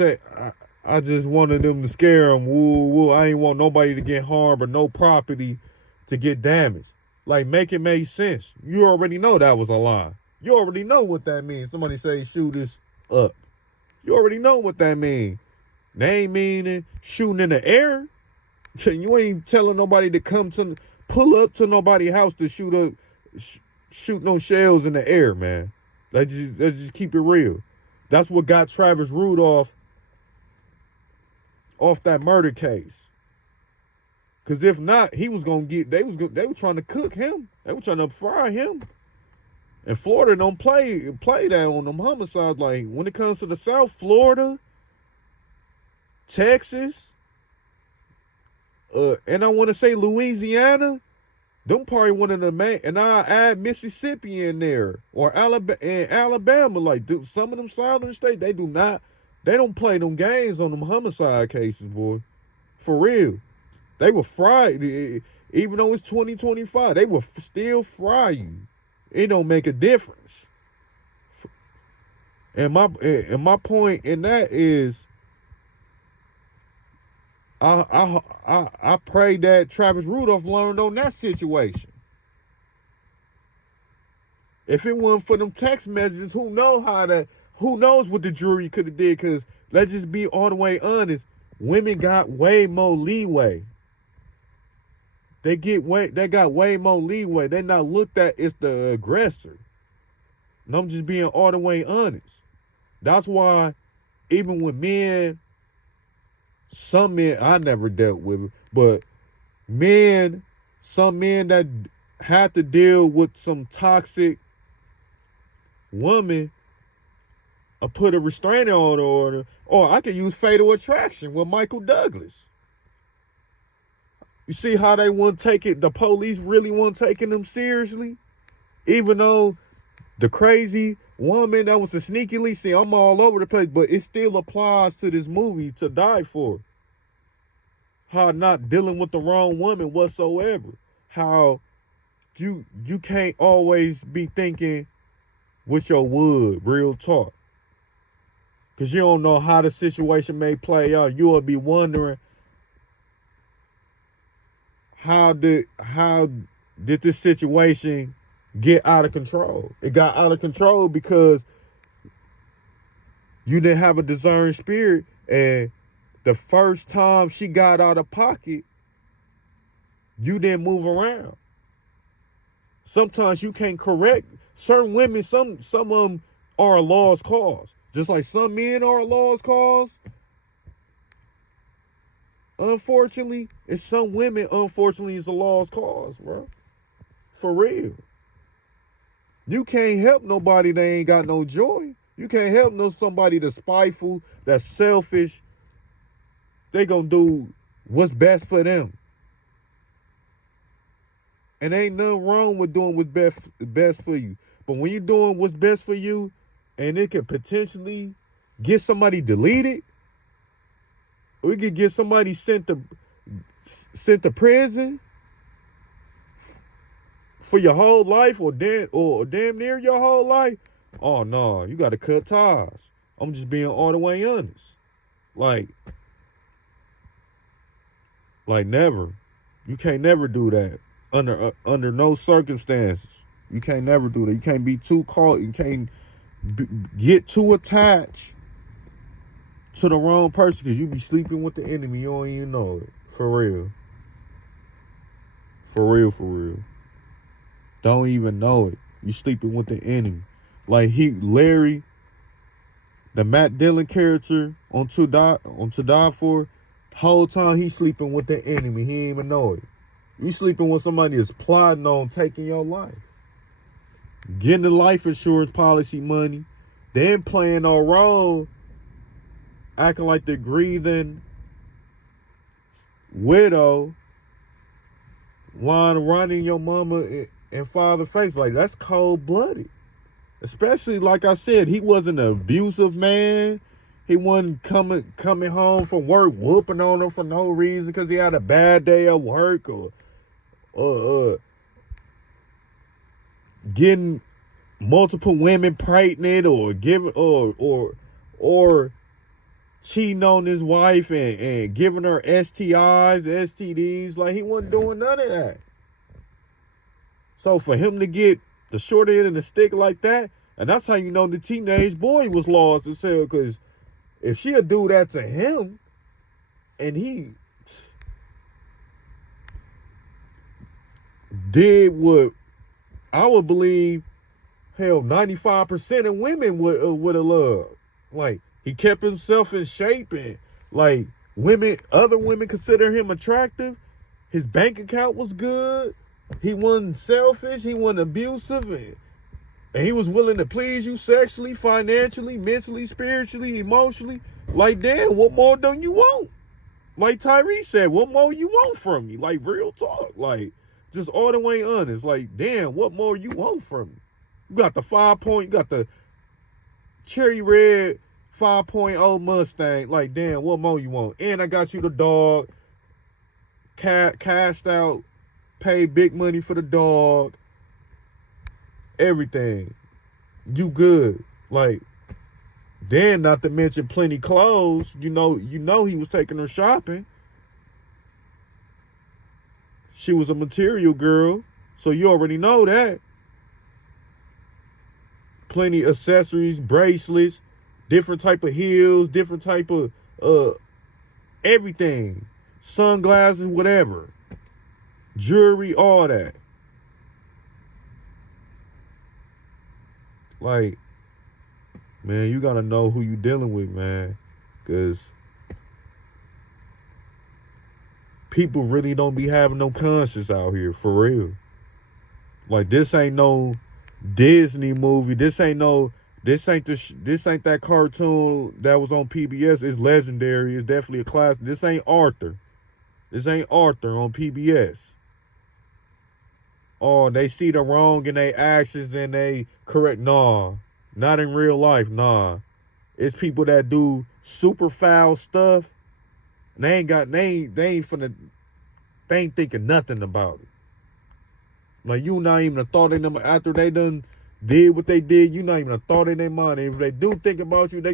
I just wanted them to scare him. Woo, woo. I ain't want nobody to get harmed or no property to get damaged. Like, make it make sense. You already know that was a lie. You already know what that means. Somebody say shoot us up. You already know what that means. They ain't meaning shooting in the air. You ain't telling nobody to pull up to nobody's house to shoot no shells in the air, man. Let's just keep it real. That's what got Travis Rudolph off that murder case. Cause if not, he was gonna get. They were trying to cook him. They were trying to fry him. And Florida don't play that on them homicides. Like when it comes to the South, Florida, Texas, and I want to say Louisiana, them probably one of the main. And I add Mississippi in there or Alabama. Like some of them southern states, they don't play them games on them homicide cases, boy. For real. They will fry, even though it's 2025, they will still fry you. It don't make a difference. And my point in that is, I pray that Travis Rudolph learned on that situation. If it wasn't for them text messages, who knows what the jury could have did? Because let's just be all the way honest, women got way more leeway. They got way more leeway. They're not looked at as the aggressor. And I'm just being all the way honest. That's why even with men, some men I never dealt with, but some men that had to deal with some toxic woman, I put a restraining order, or I could use Fatal Attraction with Michael Douglas. You see how they wouldn't take it, the police really weren't taking them seriously? Even though the crazy woman that was a sneaky leak, see, I'm all over the place, but it still applies to this movie, To Die For. How not dealing with the wrong woman whatsoever. How you can't always be thinking with your wood, real talk. Because you don't know how the situation may play out. You will be wondering, how did this situation get out of control? It got out of control because you didn't have a discerning spirit, and the first time she got out of pocket, you didn't move around. Sometimes you can't correct certain women. Some of them are a lost cause, just like some men are a lost cause. Unfortunately, it's some women, unfortunately, is a lost cause, bro. For real. You can't help nobody that ain't got no joy. You can't help somebody that's spiteful, that's selfish. They gonna do what's best for them. And ain't nothing wrong with doing what's best for you. But when you're doing what's best for you, and it could potentially get somebody deleted, we could get somebody sent to prison for your whole life, or damn near your whole life. Oh no, you gotta cut ties. I'm just being all the way honest. Like never. You can't never do that under no circumstances. You can't never do that. You can't be too caught. You can't get too attached to the wrong person, because you be sleeping with the enemy. You don't even know it. For real. For real, for real. Don't even know it. You sleeping with the enemy. Like Larry, the Matt Dillon character on To Die For, whole time he sleeping with the enemy. He ain't even know it. You sleeping with somebody that's plotting on taking your life. Getting the life insurance policy money, then playing no role, acting like the grieving widow, running your mama and father face. Like, that's cold-blooded. Especially, like I said, he wasn't an abusive man. He wasn't coming home from work whooping on her for no reason because he had a bad day at work, or getting multiple women pregnant, or giving or cheating on his wife and giving her STIs, STDs. Like, he wasn't doing none of that. So for him to get the short end of the stick like that, and that's how you know the teenage boy was lost as hell, because if she'd do that to him and he did what I would believe, hell, 95% of women would have loved. Like, he kept himself in shape, and like other women consider him attractive. His bank account was good. He wasn't selfish. He wasn't abusive, and he was willing to please you sexually, financially, mentally, spiritually, emotionally. Like, damn, what more do you want? Like Tyrese said, what more you want from me? Like, real talk. Like, just all the way honest. Like, damn, what more you want from me? You got the 5-point, you got the cherry red 5.0 Mustang. Like, damn, what more you want? And I got you the dog. Cashed out, paid big money for the dog. Everything. You good. Like, then not to mention plenty clothes. You know he was taking her shopping. She was a material girl, so you already know that. Plenty accessories, bracelets, different type of heels, different type of everything. Sunglasses, whatever. Jewelry, all that. Like, man, you gotta know who you dealing with, man. Because people really don't be having no conscience out here, for real. Like, this ain't no Disney movie. This ain't that cartoon that was on PBS. It's legendary. It's definitely a classic. This ain't Arthur. This ain't Arthur on PBS. Oh, they see the wrong in their actions and they correct. Nah, not in real life. Nah, it's people that do super foul stuff. And they ain't thinking nothing about it. Like, you not even a thought in them after they done did what they did. You not even a thought in their mind. And if they do think about you, they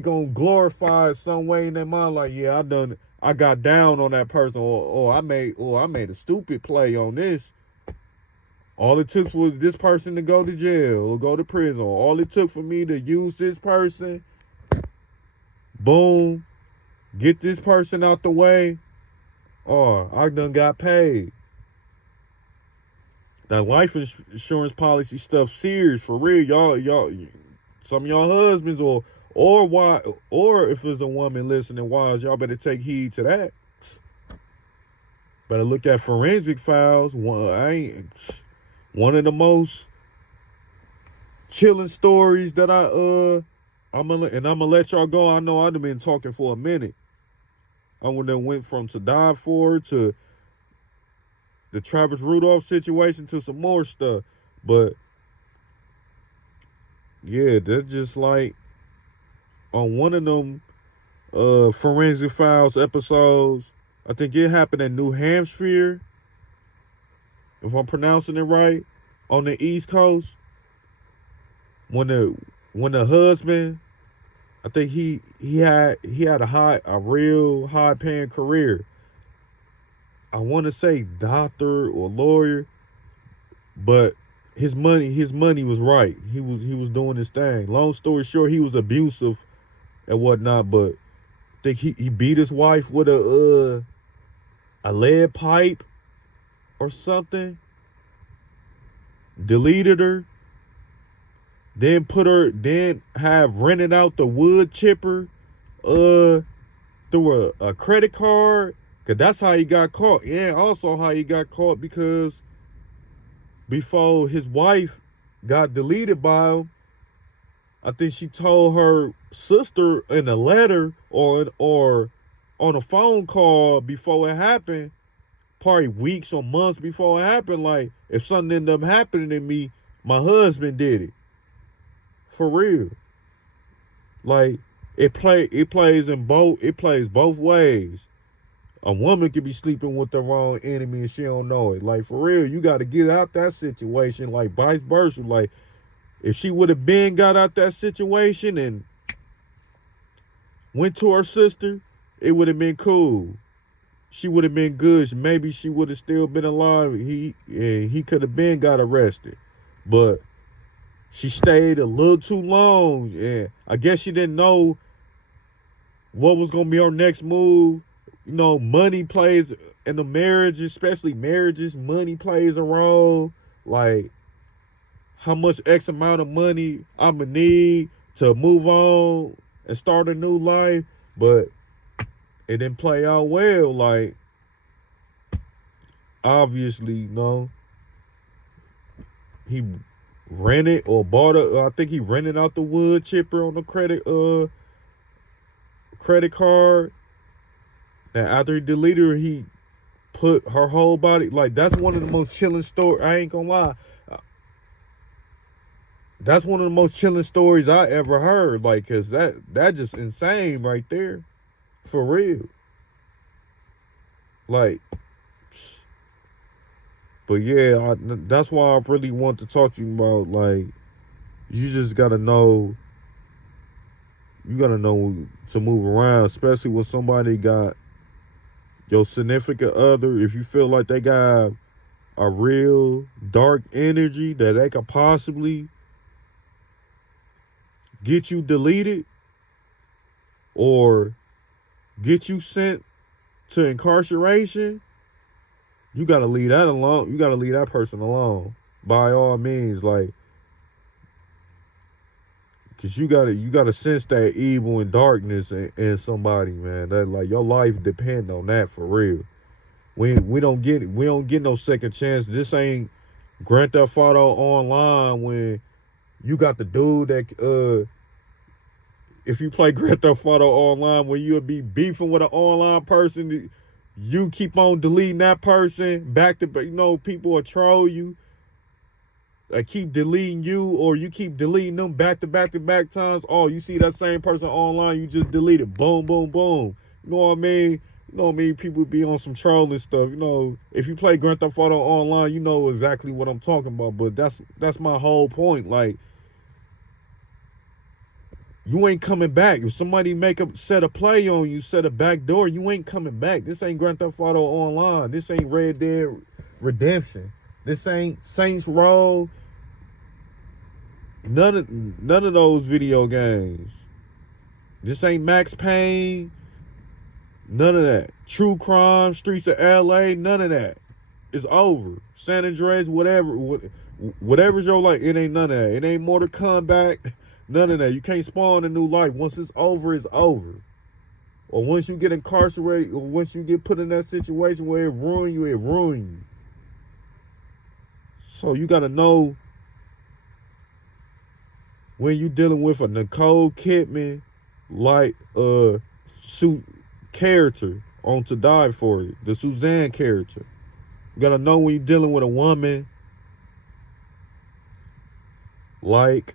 gon' glorify it some way in their mind. Like, yeah, I got down on that person, or I made a stupid play on this. All it took was this person to go to jail or go to prison. All it took for me to use this person, boom, get this person out the way. Oh, I done got paid. That life insurance policy stuff serious, for real. Y'all, some of y'all husbands or if there's a woman listening, wives, y'all better take heed to that. Better look at forensic files. One of the most chilling stories that I'm gonna let y'all go. I know I've been talking for a minute. I went from To Die For to the Travis Rudolph situation to some more stuff. But yeah, that's just like on one of them forensic files episodes. I think it happened in New Hampshire, if I'm pronouncing it right, on the East Coast. When the husband, I think he had a real high paying career. I want to say doctor or lawyer, but his money was right. He was doing his thing. Long story short, he was abusive and whatnot, but I think he beat his wife with a lead pipe or something. Deleted her. Then have rented out the wood chipper through a credit card. Cause that's how he got caught. Yeah, also how he got caught, because before his wife got deleted by him, I think she told her sister in a letter or on a phone call before it happened, probably weeks or months before it happened, like, if something ended up happening to me, my husband did it. For real. Like, it plays both ways. A woman could be sleeping with the wrong enemy and she don't know it. Like, for real, you got to get out that situation. Like, vice versa. Like, if she would have got out that situation and went to her sister, it would have been cool. She would have been good. Maybe she would have still been alive. He could have been got arrested. But she stayed a little too long. And I guess she didn't know what was going to be her next move. You know, money plays in the marriage, especially marriages. Money plays a role. Like, how much X amount of money I'm going to need to move on and start a new life. But it didn't play out well. Like, obviously, you know, he rented or bought I think he rented out the wood chipper on the credit card. And after he deleted her, he put her whole body, like, that's one of the most chilling stories. I ain't gonna lie. That's one of the most chilling stories I ever heard. Like, cause that just insane right there. For real. Like, but yeah, that's why I really want to talk to you about, like, you just gotta know, to move around, especially when somebody got your significant other. If you feel like they got a real dark energy that they could possibly get you deleted or get you sent to incarceration, you gotta leave that alone. You gotta leave that person alone by all means, like, cause you gotta sense that evil and darkness in somebody, man. That, like, your life depend on that for real. We don't get no second chance. This ain't Grand Theft Auto Online when you got the dude that if you play Grand Theft Auto Online, when you'll be beefing with an online person, you keep on deleting that person back to back. You know, people will troll you. They keep deleting you, or you keep deleting them back to back times. Oh, you see that same person online, you just delete it. Boom, boom, boom. You know what I mean? You know what I mean? People be on some trolling stuff. You know, if you play Grand Theft Auto Online, you know exactly what I'm talking about. But that's my whole point. Like, you ain't coming back. If somebody set a play on you, set a back door, you ain't coming back. This ain't Grand Theft Auto Online. This ain't Red Dead Redemption. This ain't Saints Row. None of those video games. This ain't Max Payne. None of that. True Crime, Streets of LA, none of that. It's over. San Andreas, whatever's your life, it ain't none of that. It ain't Mortal Kombat. None of that. You can't spawn a new life. Once it's over, it's over. Or once you get incarcerated, or once you get put in that situation where it ruin you. So you got to know when you dealing with a Nicole Kidman like character on To Die For It, the Suzanne character. You got to know when you're dealing with a woman like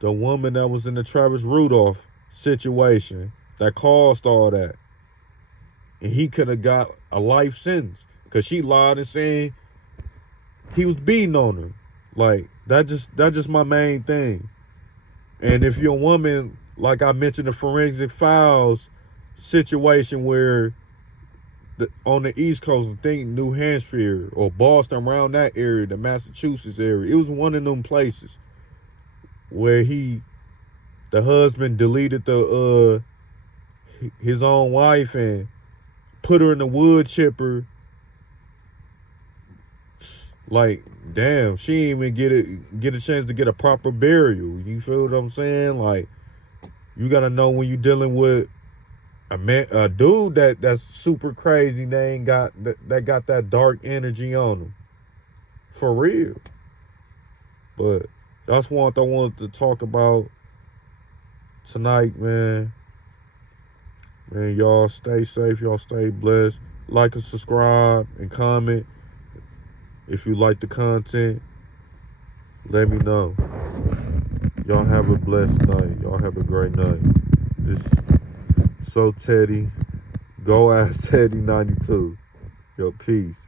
the woman that was in the Travis Rudolph situation that caused all that. And he could have got a life sentence because she lied and saying he was beating on her. Like, that's just my main thing. And if you're a woman, like I mentioned, the Forensic Files situation where on the East Coast, I think New Hampshire or Boston, around that area, the Massachusetts area, it was one of them places where the husband deleted his own wife and put her in the wood chipper. Like, damn, she didn't even get a chance to get a proper burial. You feel what I'm saying? Like, you gotta know when you're dealing with a dude that's super crazy. They ain't got that got that dark energy on them, for real. But that's one thing I wanted to talk about tonight, man. Man, y'all stay safe. Y'all stay blessed. Like and subscribe and comment. If you like the content, let me know. Y'all have a blessed night. Y'all have a great night. This So Teddy. Go Ask Teddy 92. Yo, peace.